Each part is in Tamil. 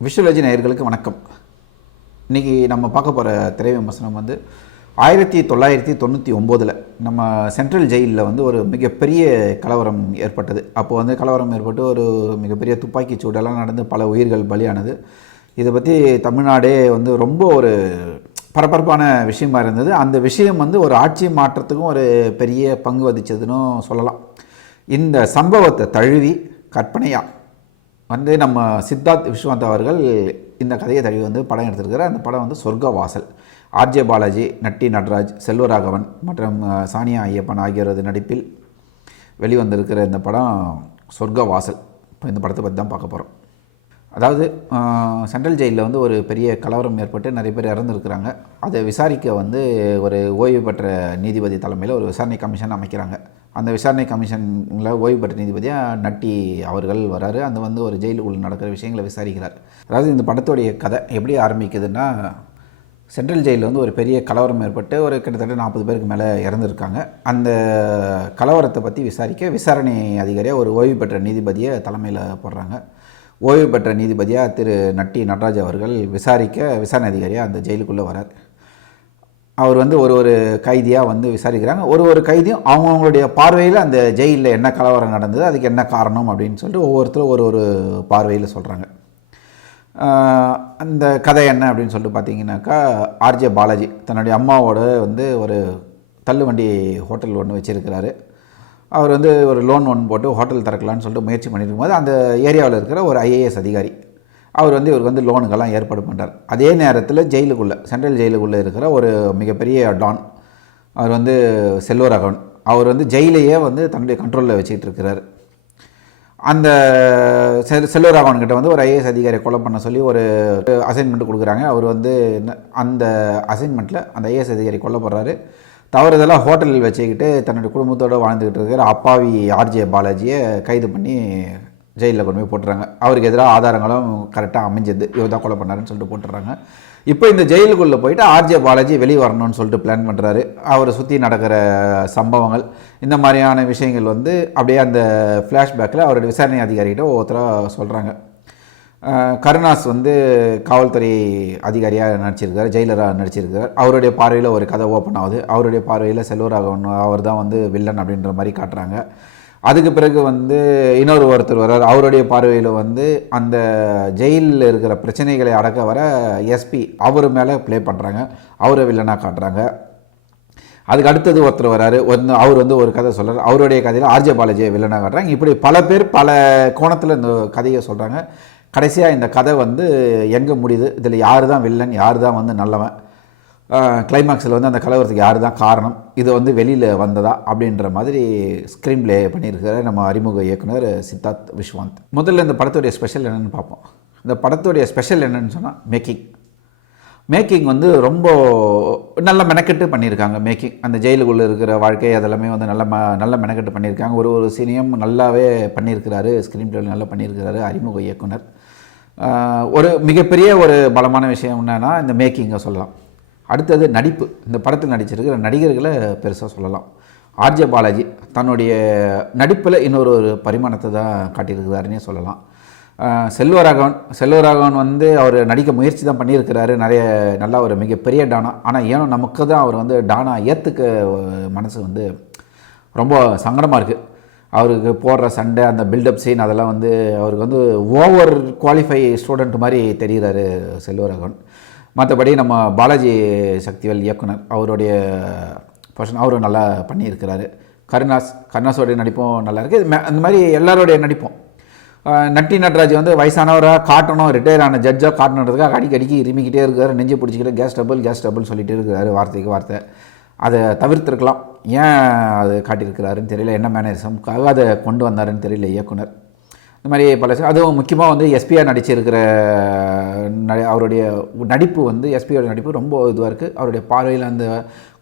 விஷுவலஜி நேயர்களுக்கு வணக்கம். இன்றைக்கி நம்ம பார்க்க போகிற திரை விமர்சனம் வந்து 1999 நம்ம சென்ட்ரல் ஜெயிலில் வந்து ஒரு மிகப்பெரிய கலவரம் ஏற்பட்டது. அப்போது வந்து கலவரம் ஏற்பட்டு ஒரு மிகப்பெரிய துப்பாக்கி சூடெல்லாம் நடந்து பல உயிர்கள் பலியானது. இதை பற்றி தமிழ்நாடே வந்து ரொம்ப ஒரு பரபரப்பான விஷயமா இருந்தது. அந்த விஷயம் வந்து ஒரு ஆட்சி மாற்றத்துக்கும் ஒரு பெரிய பங்கு வகிச்சதுன்னு சொல்லலாம். இந்த சம்பவத்தை தழுவி கற்பனையாக வந்து நம்ம சித்தார்த் விஸ்வநாத் அவர்கள் இந்த கதையை தழுவி வந்து படம் எடுத்திருக்கிறார். அந்த படம் வந்து சொர்க்கவாசல். ஆர்ஜே பாலாஜி, நட்டி நடராஜ், செல்வராகவன் மற்றும் சானியா ஐயப்பன் ஆகியோரது நடிப்பில் வெளிவந்திருக்கிற இந்த படம் சொர்க்கவாசல். இப்போ இந்த படத்தை பற்றி தான் பார்க்க போகிறோம். அதாவது சென்ட்ரல் ஜெயிலில் வந்து ஒரு பெரிய கலவரம் ஏற்பட்டு நிறைய பேர் இறந்துருக்கிறாங்க. அதை விசாரிக்க வந்து ஒரு ஓய்வு பெற்ற நீதிபதி தலைமையில் ஒரு விசாரணை கமிஷன் அமைக்கிறாங்க. அந்த விசாரணை கமிஷனில் ஓய்வு பெற்ற நீதிபதியாக நட்டி அவர்கள் வராரு. அந்த வந்து ஒரு ஜெயிலுக்குள்ள நடக்கிற விஷயங்களை விசாரிக்கிறார். அதாவது இந்த படத்துடைய கதை எப்படி ஆரம்பிக்குதுன்னா, சென்ட்ரல் ஜெயிலில் வந்து ஒரு பெரிய கலவரம் ஏற்பட்டு ஒரு கிட்டத்தட்ட 40 பேருக்கு மேலே இறந்துருக்காங்க. அந்த கலவரத்தை பற்றி விசாரிக்க விசாரணை அதிகாரியாக ஒரு ஓய்வு பெற்ற நீதிபதியை தலைமையில் போடுறாங்க. ஓய்வு பெற்ற நீதிபதியாக திரு நட்டி நடராஜ் அவர்கள் விசாரணை அதிகாரியாக அந்த ஜெயிலுக்குள்ளே வரார். அவர் வந்து ஒரு கைதியாக வந்து விசாரிக்கிறாங்க. ஒரு கைதியும் அவங்களுடைய பார்வையில் அந்த ஜெயிலில் என்ன கலவரம் நடந்தது, அதுக்கு என்ன காரணம் அப்படின்னு சொல்லிட்டு ஒவ்வொருத்தரும் ஒரு பார்வையில் சொல்கிறாங்க. அந்த கதை என்ன அப்படின்னு சொல்லிட்டு பார்த்தீங்கன்னாக்கா, ஆர்ஜே பாலாஜி தன்னுடைய அம்மாவோட வந்து ஒரு தள்ளுவண்டி ஹோட்டல் ஒன்று வச்சுருக்கிறாரு. அவர் வந்து ஒரு லோன் ஒன்று போட்டு ஹோட்டல் திறக்கலான்னு சொல்லிட்டு முயற்சி பண்ணியிருக்கும் போது அந்த ஏரியாவில் இருக்கிற ஒரு ஐஏஎஸ் அதிகாரி அவர் வந்து இவருக்கு வந்து லோனுக்கெல்லாம் ஏற்பாடு பண்ணுறார். அதே நேரத்தில் சென்ட்ரல் ஜெயிலுக்குள்ளே இருக்கிற ஒரு மிகப்பெரிய டான், அவர் வந்து செல்வராகவன், அவர் வந்து ஜெயிலையே வந்து தன்னுடைய கண்ட்ரோலில் வச்சுக்கிட்டு இருக்கிறார். அந்த செல்வராகவன்கிட்ட வந்து ஒரு ஐஏஎஸ் அதிகாரியை கொலை பண்ண சொல்லி ஒரு அசைன்மெண்ட் கொடுக்குறாங்க. அவர் வந்து அந்த அசைன்மெண்ட்டில் அந்த ஐஏஎஸ் அதிகாரி கொல்லப்படுறாரு. தவறுதலாக ஹோட்டலில் வச்சுக்கிட்டு தன்னுடைய குடும்பத்தோடு வாழ்ந்துக்கிட்டு இருக்கிற அப்பாவி ஆர்ஜே பாலாஜியை கைது பண்ணி ஜெயிலில் கொண்டு போய் போட்டுறாங்க. அவருக்கு எதிராக ஆதாரங்களும் கரெக்டாக அமைஞ்சது, இவர் தான் கொலை பண்ணாருன்னு சொல்லிட்டு போட்டுறாங்க. இப்போ இந்த ஜெயிலுக்குள்ளே போயிட்டு ஆர்ஜே பாலாஜி வெளியே வரணும்னு சொல்லிட்டு பிளான் பண்ணுறாரு. அவரை சுற்றி நடக்கிற சம்பவங்கள் இந்த மாதிரியான விஷயங்கள் வந்து அப்படியே அந்த ஃப்ளாஷ்பேக்கில் அவருடைய விசாரணை அதிகாரிகிட்ட ஒவ்வொருத்தராக சொல்கிறாங்க. கருணாஸ் வந்து காவல்துறை அதிகாரியாக நடிச்சிருக்கார், ஜெயிலராக நடிச்சிருக்கார். அவருடைய பார்வையில் ஒரு கதை ஓப்பன் ஆகுது. அவருடைய பார்வையில் செல்வராகவன் அவர் தான் வந்து வில்லன் அப்படின்ற மாதிரி காட்டுறாங்க. அதுக்கு பிறகு வந்து ஒருத்தர் வர்றார். அவருடைய பார்வையில் வந்து அந்த ஜெயிலில் இருக்கிற பிரச்சனைகளை அடக்க வர எஸ்பி அவர் மேலே ப்ளே பண்ணுறாங்க, அவரை வில்லனாக காட்டுறாங்க. அதுக்கு அடுத்தது ஒருத்தர் வராரு, அவர் வந்து ஒரு கதை சொல்கிறார். அவருடைய கதையில் ஆர்ஜே பாலாஜியை வில்லனாக காட்டுறாங்க. இப்படி பல பேர் பல கோணத்தில் இந்த கதையை சொல்கிறாங்க. கடைசியாக இந்த கதை வந்து எங்கே முடியுது, இதில் யார் தான் வில்லன், யார் தான் வந்து நல்லவன், கிளைமாக்ஸில் வந்து அந்த கலவரத்துக்கு யார் தான் காரணம், இது வந்து வெளியில் வந்ததா அப்படின்ற மாதிரி ஸ்க்ரீன் ப்ளே பண்ணியிருக்கிற நம்ம அறிமுக இயக்குனர் சித்தார்த் விஸ்வநாத். முதல்ல இந்த படத்துடைய ஸ்பெஷல் என்னென்னு பார்ப்போம். இந்த படத்துடைய ஸ்பெஷல் என்னென்னு சொன்னால் மேக்கிங் வந்து ரொம்ப நல்ல மெனக்கெட்டு பண்ணியிருக்காங்க. அந்த ஜெயிலுக்குள்ளே இருக்கிற வாழ்க்கை அதெல்லாமே வந்து நல்ல மெனக்கெட்டு பண்ணியிருக்காங்க. ஒரு சீனியம் நல்லாவே பண்ணியிருக்கிறாரு, ஸ்க்ரீன் ப்ளே நல்லா பண்ணியிருக்கிறாரு அறிமுக இயக்குனர். ஒரு மிகப்பெரிய ஒரு பலமான விஷயம் என்னென்னா இந்த மேக்கிங்கை சொல்லலாம். அடுத்தது நடிப்பு. இந்த படத்தில் நடிச்சிருக்கிற நடிகர்களை பெருசாக சொல்லலாம். ஆர்ஜே பாலாஜி தன்னுடைய நடிப்பில் இன்னொரு பரிமாணத்தை தான் காட்டியிருக்கிறாருன்னே சொல்லலாம். செல்வராகவன் வந்து அவர் நடிக்க முயற்சி தான் பண்ணியிருக்கிறாரு, நல்லா ஒரு மிகப்பெரிய டானா. ஆனால் ஏனோ நமக்கு தான் அவர் வந்து டானா ஏற்றுக்க மனசு வந்து ரொம்ப சங்கடமாக இருக்குது. அவருக்கு போடுற சண்டை, அந்த பில்டப் சீன் அதெல்லாம் வந்து அவருக்கு வந்து ஓவர் குவாலிஃபை ஸ்டூடெண்ட் மாதிரி தெரிகிறாரு செல்வராகவன். மற்றபடி நம்ம பாலாஜி சக்திவேல் இயக்குனர் அவருடைய பர்சன் அவரும் நல்லா பண்ணியிருக்கிறாரு. கருணாஸோடைய நடிப்பும் நல்லா இருக்குது. அந்த மாதிரி எல்லாரோடைய நடிப்பும். நட்டி நடராஜ் வந்து வயசானவராக காட்டணும், ரிட்டையர் ஆன ஜட்ஜாக காட்டணுன்றதுக்காக அடிக்கடிக்கு இருமிக்கிட்டே இருக்காரு, நெஞ்சு பிடிச்சிக்கிட்டு கேஸ் டபுள் சொல்லிகிட்டே இருக்கிறாரு, வார்த்தைக்கு வார்த்தை. அதை தவிர்த்திருக்கலாம், ஏன் அது காட்டியிருக்கிறாருன்னு தெரியல, என்ன மேனரிசம்காக அதை கொண்டு வந்தாருன்னு தெரியல இயக்குனர். இந்த மாதிரி அதுவும் முக்கியமாக வந்து எஸ்பியாக நடிச்சிருக்கிற அவருடைய நடிப்பு வந்து எஸ்பியோட நடிப்பு ரொம்ப இதுவாக இருக்குது. அவருடைய பார்வையில் அந்த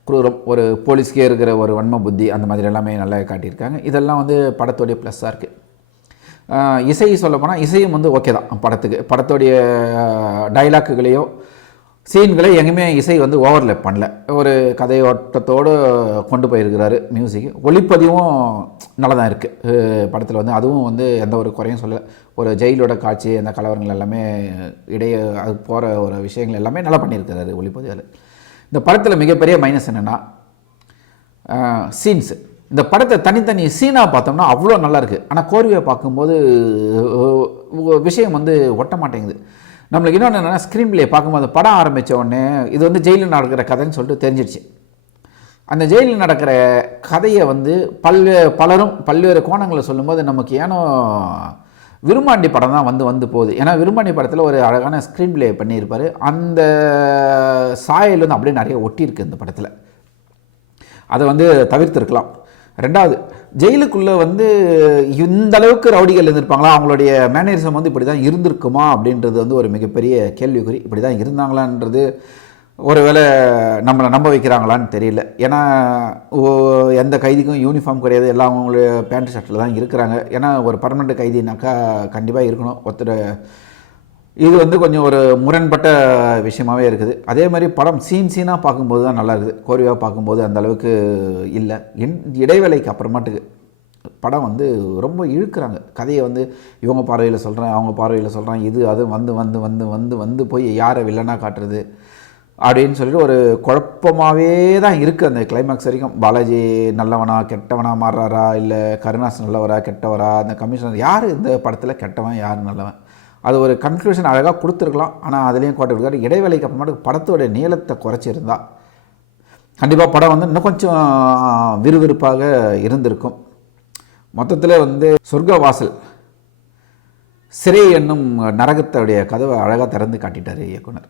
குரூரம், ஒரு போலீஸ்க்கே இருக்கிற ஒரு வன்ம புத்தி, அந்த மாதிரி எல்லாமே நல்லா காட்டியிருக்காங்க. இதெல்லாம் வந்து படத்தோடைய ப்ளஸ்ஸாக இருக்குது. இசை சொல்ல போனால் இசையும் வந்து ஓகே தான் படத்துடைய டைலாக்குகளையோ சீன்களை எங்கேயுமே இசை வந்து ஓவர்லேப் பண்ணல. ஒரு கதையோட்டத்தோடு கொண்டு போயிருக்கிறாரு மியூசிக். ஒளிப்பதிவும் நல்லா தான் இருக்குது படத்தில் வந்து. அதுவும் வந்து எந்த ஒரு குறையும் சொல்லலை. ஒரு ஜெயிலோட காட்சி, அந்த கலவரங்கள் எல்லாமே இடையே அது போகிற ஒரு விஷயங்கள் எல்லாமே நல்லா பண்ணியிருக்கிறாரு ஒளிப்பதிவால். இந்த படத்தில் மிகப்பெரிய மைனஸ் என்னென்னா சீன்ஸு. இந்த படத்தை தனித்தனி சீனாக பார்த்தோம்னா அவ்வளோ நல்லாயிருக்கு. ஆனால் கோர்வையை பார்க்கும்போது விஷயம் வந்து ஒட்ட மாட்டேங்குது. நம்மளுக்கு இன்னொன்று என்னென்னா, ஸ்க்ரீன் பிளே பார்க்கும்போது படம் ஆரம்பித்த உடனே இது வந்து ஜெயிலில் நடக்கிற கதைன்னு சொல்லிட்டு தெரிஞ்சிடுச்சு. அந்த ஜெயிலில் நடக்கிற கதையை வந்து பலரும் பல்வேறு கோணங்களில் சொல்லும்போது நமக்கு ஏனோ விரும்மாண்டி படம் தான் வந்து போகுது. ஏன்னா விரும்மாண்டி படத்தில் ஒரு அழகான ஸ்க்ரீன் பிளே பண்ணியிருப்பார். அந்த சாயல் வந்து அப்படியே நிறைய ஒட்டியிருக்கு இந்த படத்தில். அதை வந்து தவிர்த்திருக்கலாம். ரெண்டாவது, ஜெயிலுக்குள்ளே வந்து இந்த அளவுக்கு ரவுடிகள் இருந்திருப்பாங்களா, அவங்களுடைய மேனரிசம் வந்து இப்படி தான் இருந்திருக்குமா அப்படின்றது வந்து ஒரு மிகப்பெரிய கேள்விக்குறி. இப்படி தான் இருந்தாங்களான்றது ஒருவேளை நம்மளை நம்ப வைக்கிறாங்களான்னு தெரியல. ஏன்னா எந்த கைதிக்கும் யூனிஃபார்ம் கிடையாது, எல்லாம் அவங்களுடைய பேண்ட் ஷர்ட்டில் தான் இருக்கிறாங்க. ஏன்னா ஒரு பர்மனெண்ட் கைதினாக்கா கண்டிப்பாக இருக்கணும் ஒருத்தர். இது வந்து கொஞ்சம் ஒரு முரண்பட்ட விஷயமாகவே இருக்குது. அதே மாதிரி படம் சீனாக பார்க்கும்போது தான் நல்லா இருக்குது. கோரியாக பார்க்கும்போது அந்த அளவுக்கு இல்லை. இடைவேளைக்கு அப்புறமாட்டுக்கு படம் வந்து ரொம்ப இழுக்கிறாங்க. கதையை வந்து இவங்க பார்வையில் சொல்கிறேன், அவங்க பார்வையில் சொல்கிறேன், இது அது வந்து வந்து வந்து வந்து வந்து போய் யாரை வில்லனாக காட்டுறது அப்படின்னு சொல்லிட்டு ஒரு குழப்பமாகவே தான் இருக்குது அந்த கிளைமேக்ஸ் வரைக்கும். பாலாஜி நல்லவனா கெட்டவனா மாறுறாரா, இல்லை கருணாஸ் நல்லவரா கெட்டவரா, அந்த கமிஷனர் யார் இந்த படத்தில் கெட்டவன் யார் நல்லவன், அது ஒரு கன்க்ளூஷன் அழகாக கொடுத்துருக்கலாம். ஆனால் அதுலேயும் கோட்டை இருக்காரு. இடைவேளைக்கு அப்புறமாட்டுக்கு படத்தோட நீளத்தை குறைச்சிருந்தா கண்டிப்பாக படம் வந்து இன்னும் கொஞ்சம் விறுவிறுப்பாக இருந்திருக்கும். மொத்தத்தில் வந்து சொர்க்க வாசல் சிறை என்னும் நரகத்தோடைய கதவை அழகாக திறந்து காட்டிட்டார் இயக்குனர்.